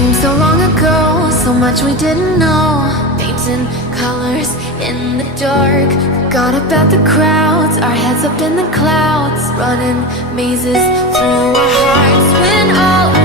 seems so long ago, so much we didn't know. Painting colors in the dark, forgot about the crowds, our heads up in the clouds, running mazes through our hearts when all